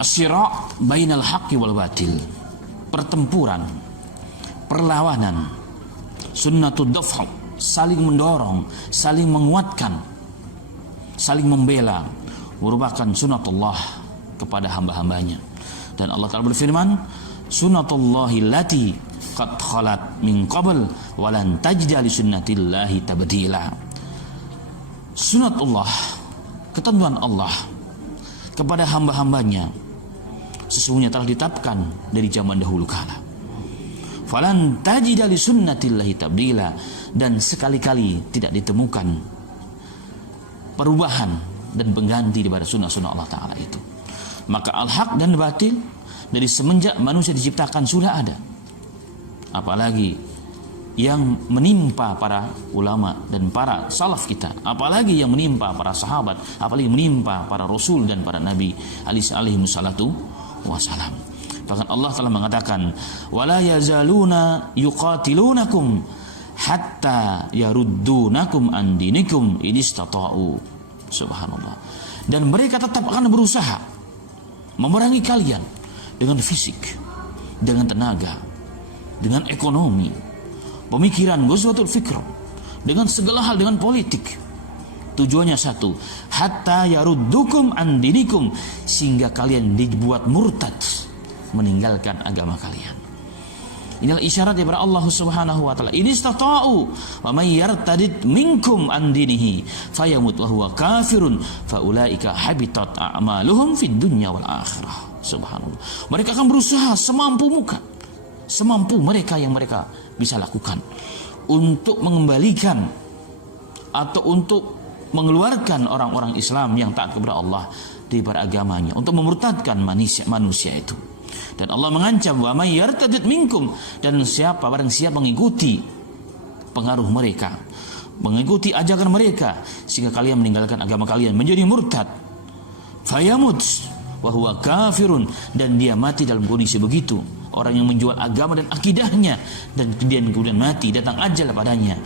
As-sira' bainal haqqi wal batil. Pertempuran, perlawanan, sunnatud daf'a, saling mendorong, saling menguatkan, saling membela, merupakan sunatullah kepada hamba-hambanya. Dan Allah Ta'ala berfirman, sunatullahi lati qad khalat min qabl walan tajida li sunnatillahi tabdila. Sunatullah, ketentuan Allah kepada hamba-hambanya sesungguhnya telah ditetapkan dari zaman dahulu kala. Falan tajida li sunnatillahi tabdila, dan sekali-kali tidak ditemukan perubahan dan pengganti daripada sunnah-sunnah Allah Ta'ala itu. Maka al-haq dan batil dari semenjak manusia diciptakan sudah ada. Apalagi yang menimpa para ulama dan para salaf kita, apalagi yang menimpa para sahabat, apalagi menimpa para rasul dan para nabi alaihi salatu wassalam. Bahkan Allah telah mengatakan, wala yazaluna yuqatilunakum hatta yaruddunakum an dinikum in istata'u. Subhanallah. Dan mereka tetap akan berusaha memerangi kalian dengan fisik, dengan tenaga, dengan ekonomi, pemikiran, ghazwatul fikr, dengan segala hal, dengan politik. Tujuannya satu, hatta yaruddukum an dinikum, sehingga kalian dibuat murtad, meninggalkan agama kalian. Inilah isyarat daripada Allah Subhanahu wa taala. Inistata'u wa may yartadid minkum an dinihi fayamut wa huwa kafirun faulaika habitat a'maluhum fid dunya wal akhirah. Subhanallah. Mereka akan berusaha semampu mereka yang mereka bisa lakukan untuk mengembalikan atau untuk mengeluarkan orang-orang Islam yang taat kepada Allah daripada agamanya, untuk memurtadkan manusia itu. Dan Allah mengancam, wa may yartadid minkum, dan barang siapa mengikuti pengaruh mereka, mengikuti ajakan mereka, sehingga kalian meninggalkan agama kalian, menjadi murtad, fayamut wa huwa kafirun, dan dia mati dalam kondisi begitu. Orang yang menjual agama dan akidahnya dan kemudian mati, datang ajal padanya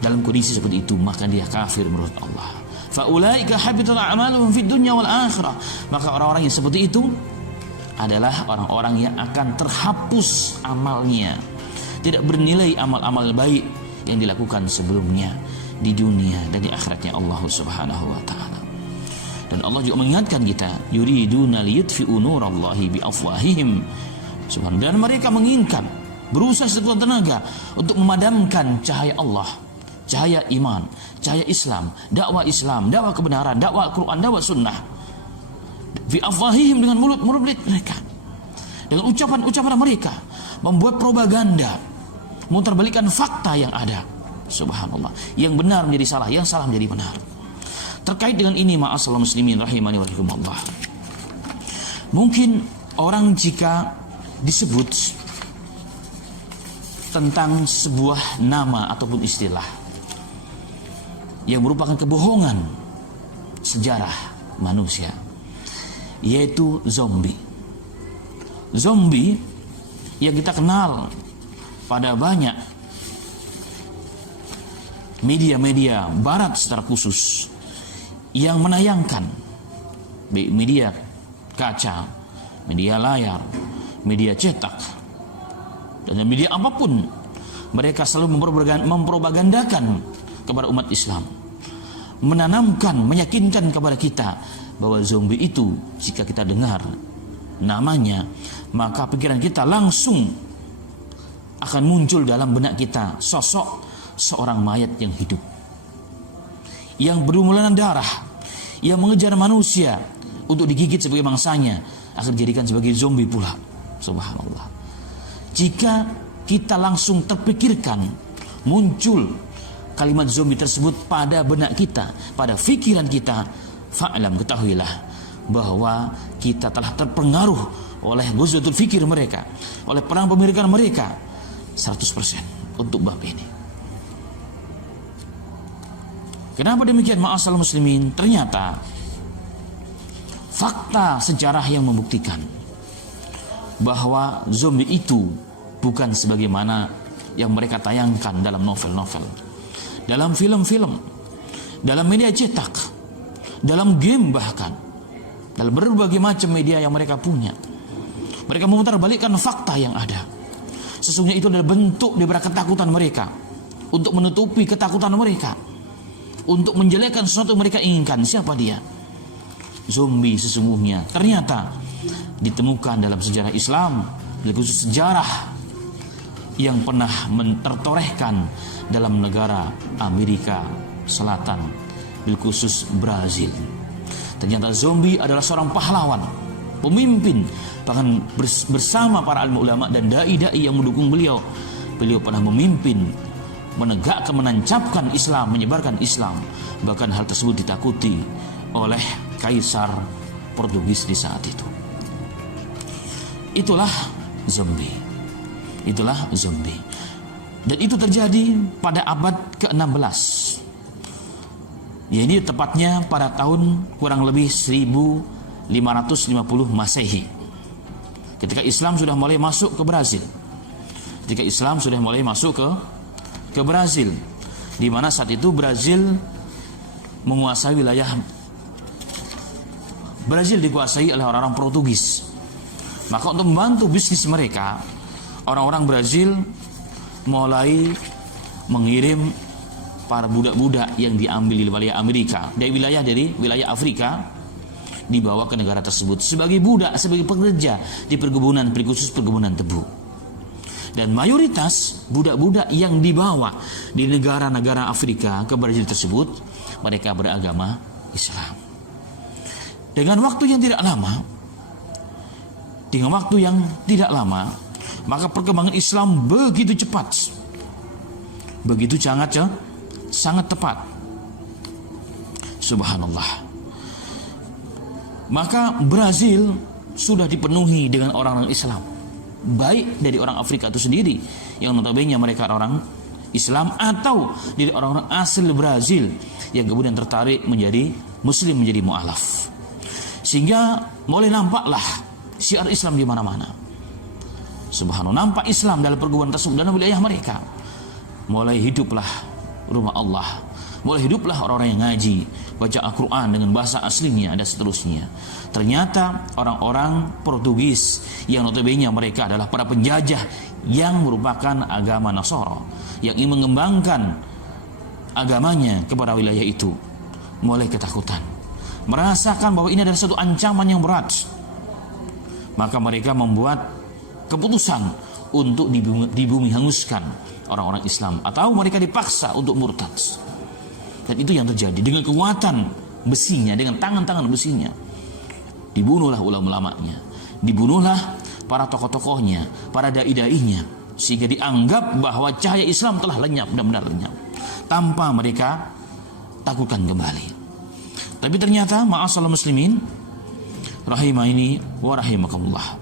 dalam kondisi seperti itu, maka dia kafir menurut Allah. Faulaika habitat a'maluhum fid dunya wal akhirah. Maka orang-orang yang seperti itu adalah orang-orang yang akan terhapus amalnya, tidak bernilai amal-amal baik yang dilakukan sebelumnya di dunia dan di akhiratnya Allah Subhanahu wa taala. Dan Allah juga mengingatkan kita, yuriduna liyutfi'u nurallahi biafwahihim. Subhanallah. Dan mereka menginginkan, berusaha sekuat tenaga untuk memadamkan cahaya Allah, cahaya iman, cahaya Islam, dakwah kebenaran, dakwah Al-Quran, dakwah sunnah, fi afwahihim, dengan mulut-mulut mereka, dengan ucapan-ucapan mereka, membuat propaganda, memutarbalikkan fakta yang ada. Subhanallah. Yang benar menjadi salah, yang salah menjadi benar. Terkait dengan ini, ma'asal muslimin rahimani wa rahimakumullah, mungkin orang jika disebut tentang sebuah nama ataupun istilah yang merupakan kebohongan sejarah manusia, yaitu zombie. Zombie yang kita kenal pada banyak media-media barat secara khusus yang menayangkan, baik media kaca, media layar, media cetak, dan media apapun, mereka selalu mempropagandakan kepada umat Islam, menanamkan, meyakinkan kepada kita bahwa zombie itu jika kita dengar namanya, maka pikiran kita langsung akan muncul dalam benak kita sosok seorang mayat yang hidup, yang berlumuran darah, yang mengejar manusia untuk digigit sebagai mangsanya, akan dijadikan sebagai zombie pula. Subhanallah. Jika kita langsung terpikirkan, muncul kalimat zombie tersebut pada benak kita, pada fikiran kita, fa'lam, ketahuilah bahwa kita telah terpengaruh oleh ghazwatul fikir mereka, oleh perang pemikiran mereka 100% untuk bab ini. Kenapa demikian, ma'asal muslimin? Ternyata fakta sejarah yang membuktikan bahwa zombie itu bukan sebagaimana yang mereka tayangkan dalam novel-novel, dalam film-film, dalam media cetak, dalam game bahkan. dalam berbagai macam media yang mereka punya. Mereka memutarbalikkan fakta yang ada. Sesungguhnya itu adalah bentuk daripada ketakutan mereka, untuk menutupi ketakutan mereka, untuk menjelekkan sesuatu yang mereka inginkan. Siapa dia? Zombie sesungguhnya ternyata ditemukan dalam sejarah Islam, khusus sejarah yang pernah tertorehkan dalam negara Amerika Selatan, khusus Brazil. Ternyata zombie adalah seorang pahlawan, pemimpin, bahkan bersama para alim ulama dan dai-dai yang mendukung beliau. Beliau pernah memimpin, menegakkan, menancapkan Islam, menyebarkan Islam. Bahkan hal tersebut ditakuti oleh Kaisar Portugis di saat itu. Itulah zombie. Itulah zombie. Dan itu terjadi pada abad ke-16. Ya, ini tepatnya pada tahun kurang lebih 1550 Masehi. Ketika Islam sudah mulai masuk ke Brazil. Ketika Islam sudah mulai masuk ke Brazil, di mana saat itu Brazil menguasai wilayah. Brazil dikuasai oleh orang-orang Portugis. Maka untuk membantu bisnis mereka, orang-orang Brazil mulai mengirim para budak-budak yang diambil di wilayah Amerika, dari wilayah Afrika, dibawa ke negara tersebut sebagai budak, sebagai pekerja di perkebunan, khusus perkebunan tebu. Dan mayoritas budak-budak yang dibawa di negara-negara Afrika ke Brazil tersebut, mereka beragama Islam. Dengan waktu yang tidak lama, maka perkembangan Islam begitu cepat, begitu sangat tepat. Subhanallah. Maka Brazil sudah dipenuhi dengan orang-orang Islam, baik dari orang Afrika itu sendiri yang notabene mereka orang Islam, atau dari orang-orang asli Brazil yang kemudian tertarik menjadi Muslim, menjadi mu'alaf. Sehingga mulai nampaklah syiar Islam di mana-mana. Subhanallah, nampak Islam dalam perguruan tersebut dan wilayah mereka. Mulai hiduplah rumah Allah, mulai hiduplah orang-orang yang ngaji, baca Al-Quran dengan bahasa aslinya dan seterusnya. Ternyata orang-orang Portugis yang notabene mereka adalah para penjajah yang merupakan agama Nasara, yang ingin mengembangkan agamanya kepada wilayah itu, mulai ketakutan, merasakan bahwa ini adalah satu ancaman yang berat. Maka mereka membuat keputusan untuk dibumi hanguskan orang-orang Islam, atau mereka dipaksa untuk murtad. Dan itu yang terjadi dengan kekuatan besinya, dengan tangan-tangan besinya. Dibunuhlah ulama-ulamanya, dibunuhlah para tokoh-tokohnya, para dai-dainya, sehingga dianggap bahwa cahaya Islam telah lenyap, benar-benar lenyap, tanpa mereka takutkan kembali. Tapi ternyata ma'asal muslimin rahimahini wa rahimakumullah,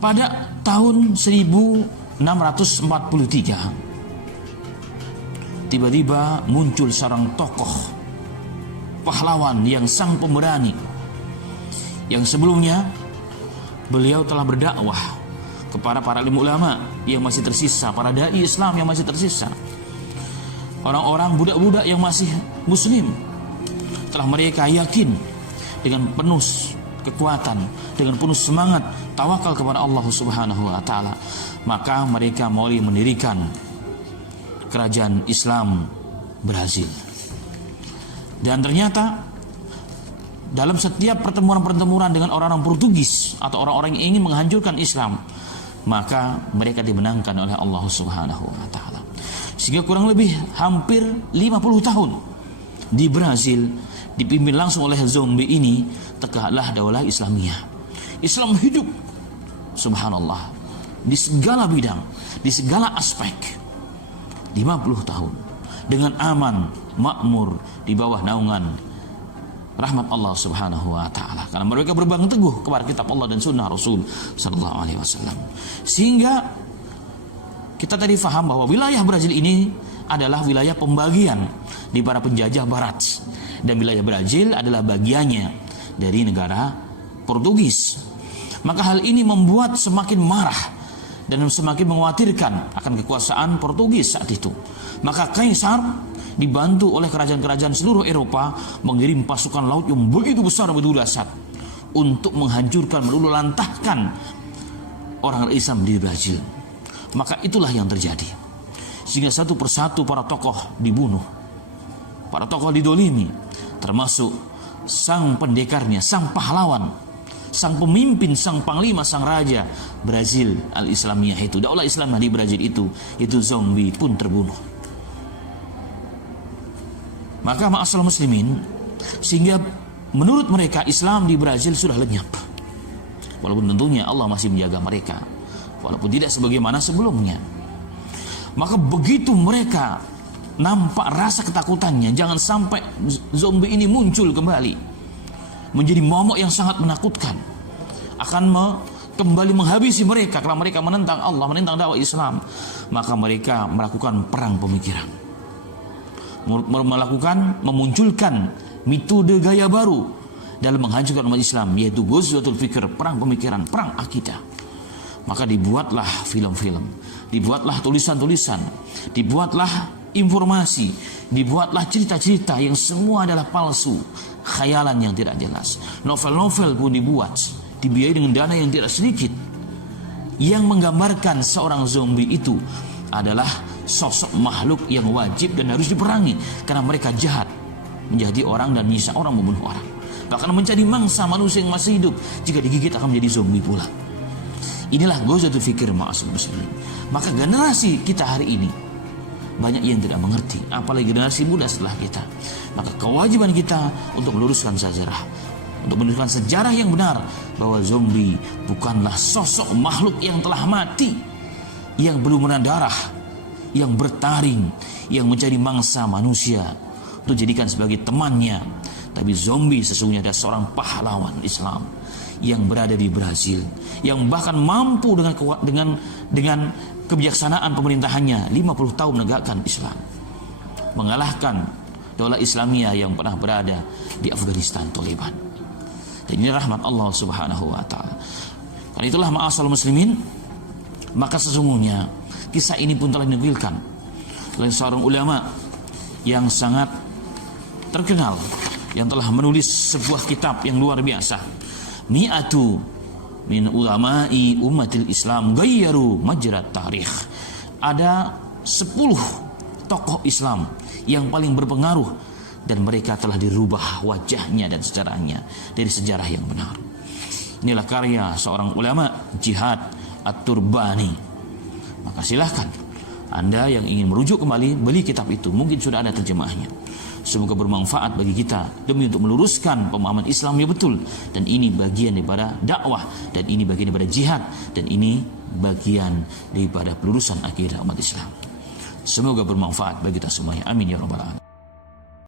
pada tahun 1643 tiba-tiba muncul seorang tokoh pahlawan yang sang pemberani, yang sebelumnya beliau telah berdakwah kepada para alim ulama yang masih tersisa, para dai Islam yang masih tersisa, orang-orang budak-budak yang masih muslim. Telah mereka yakin dengan penuh kekuatan, dengan penuh semangat, tawakal kepada Allah Subhanahu wa taala, maka mereka mulai mendirikan kerajaan Islam Brazil. Dan ternyata dalam setiap pertemuan-pertemuan dengan orang-orang Portugis atau orang-orang yang ingin menghancurkan Islam, maka mereka dimenangkan oleh Allah Subhanahu wa taala. Sehingga kurang lebih hampir 50 tahun di Brazil dipimpin langsung oleh zombie ini, tegaklah daulah Islamiyah. Islam hidup, subhanallah, di segala bidang, di segala aspek. 50 tahun dengan aman, makmur, di bawah naungan rahmat Allah Subhanahu wa taala, karena mereka berpegang teguh kepada kitab Allah dan sunnah Rasul sallallahu alaihi wasallam. Sehingga kita tadi faham bahwa wilayah Brazil ini adalah wilayah pembagian di para penjajah barat, dan wilayah Brazil adalah bagiannya dari negara Portugis. Maka hal ini membuat semakin marah dan semakin mengkhawatirkan akan kekuasaan Portugis saat itu. Maka Kaisar dibantu oleh kerajaan-kerajaan seluruh Eropa mengirim pasukan laut yang begitu besar, begitu dahsyat untuk menghancurkan, meluluhlantahkan orang Islam di Brazil. Maka itulah yang terjadi, sehingga satu persatu para tokoh dibunuh, para tokoh didolimi, termasuk sang pendekarnya, sang pahlawan, sang pemimpin, sang panglima, sang raja Brazil al-Islamiyah itu, daulah Islam di Brazil itu Zombi pun terbunuh. Maka ma'asal muslimin, sehingga menurut mereka Islam di Brazil sudah lenyap, walaupun tentunya Allah masih menjaga mereka, walaupun tidak sebagaimana sebelumnya. Maka begitu mereka nampak rasa ketakutannya, jangan sampai zombie ini muncul kembali, menjadi momok yang sangat menakutkan, akan kembali menghabisi mereka kalau mereka menentang Allah, menentang dakwah Islam. Maka mereka melakukan perang pemikiran, memunculkan metode gaya baru dalam menghancurkan umat Islam, yaitu Ghazwatul Fikr, perang pemikiran, perang akidah. Maka dibuatlah film-film, dibuatlah tulisan-tulisan, dibuatlah informasi, dibuatlah cerita-cerita yang semua adalah palsu, khayalan yang tidak jelas. Novel-novel pun dibuat, dibiayai dengan dana yang tidak sedikit, yang menggambarkan seorang zombie itu adalah sosok makhluk yang wajib dan harus diperangi karena mereka jahat, menjadi orang dan menyiksa orang, membunuh orang, bahkan mencari mangsa manusia yang masih hidup, jika digigit akan menjadi zombie pula. Inilah Ghazwatul Fikr ma'asal muslimin. Maka generasi kita hari ini banyak yang tidak mengerti, apalagi generasi muda setelah kita. Maka kewajiban kita untuk meluruskan sejarah, untuk menunjukkan sejarah yang benar, bahwa zombie bukanlah sosok makhluk yang telah mati, yang belum darah, yang bertaring, yang mencari mangsa manusia untuk jadikan sebagai temannya. Tapi zombie sesungguhnya adalah seorang pahlawan Islam yang berada di Brazil, yang bahkan mampu dengan kebijaksanaan pemerintahannya 50 tahun menegakkan Islam, mengalahkan daulah Islamiyah yang pernah berada di Afghanistan, Taliban. Dan ini rahmat Allah Subhanahu wa taala. Karena itulah ma'asal muslimin, maka sesungguhnya kisah ini pun telah dinukilkan oleh seorang ulama yang sangat terkenal, yang telah menulis sebuah kitab yang luar biasa. Mi'atu min ulama'i umatil Islam gayyaru majrat tarikh. Ada 10 tokoh Islam yang paling berpengaruh, dan mereka telah dirubah wajahnya dan sejarahnya dari sejarah yang benar. Inilah karya seorang ulama, Jihad At-Turbani. Maka silahkan Anda yang ingin merujuk kembali, beli kitab itu, mungkin sudah ada terjemahnya. Semoga bermanfaat bagi kita demi untuk meluruskan pemahaman Islam yang betul. Dan ini bagian daripada dakwah, dan ini bagian daripada jihad, dan ini bagian daripada pelurusan akidah umat Islam. Semoga bermanfaat bagi kita semuanya. Amin ya rabbal alamin.